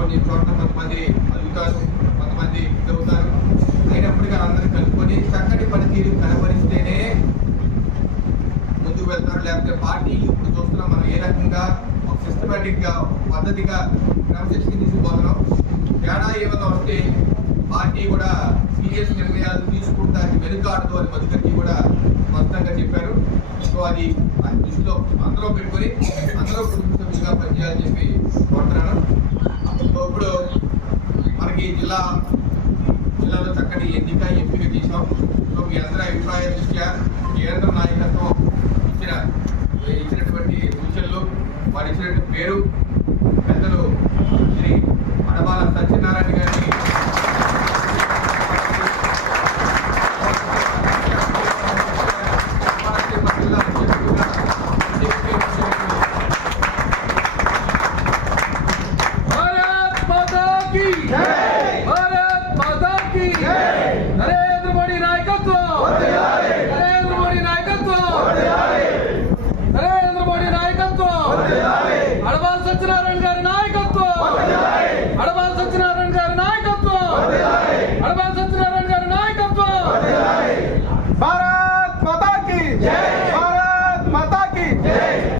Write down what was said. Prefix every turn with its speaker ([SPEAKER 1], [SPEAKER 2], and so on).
[SPEAKER 1] కొన్ని చోట్ల కొంతమంది అడుగుతారు, కొంతమంది చదువుతారు. అయినప్పటికీ అందరూ కలుపుకొని చక్కటి పనితీరు కనబరిస్తేనే ముందుకు వెళ్తారు. లేకపోతే పార్టీలు ఇప్పుడు చూస్తున్నాం మనం ఏ రకంగా ఒక సిస్టమేటిక్ గా పద్ధతిగా క్రమశిక్షణ తీసుకుపోతున్నాం. తేడా ఏమైనా వస్తే పార్టీ కూడా సీరియస్ నిర్ణయాలు తీసుకుంటానికి వెనుకాడదు అని మధుకర్జీ కూడా స్పష్టంగా చెప్పారు. సో అది దృష్టిలో అందరూ పెట్టుకొని అందరూ కుటుంబ సభ్యులుగా పనిచేయాలని చెప్పి కోరుతున్నాను. సో ఇప్పుడు మనకి జిల్లాలో చక్కటి ఎంపిక చేశాం. సో మీ అందరి అభిప్రాయ దృష్ట్యా కేంద్ర నాయకత్వం ఇచ్చినటువంటి సూచనలు, వారు ఇచ్చినటువంటి పేరు పెద్దలు శ్రీ అడబాల సత్యనారాయణ గారిని
[SPEAKER 2] నరేంద్ర మోడీ నాయకత్వం, నరేంద్ర మోడీ నాయకత్వం, నరేంద్ర మోడీ నాయకత్వం, అడబాల సత్యనారాయణ గారి నాయకత్వం, అడబాల సత్యనారాయణ గారి నాయకత్వం, అడబాల సత్యనారాయణ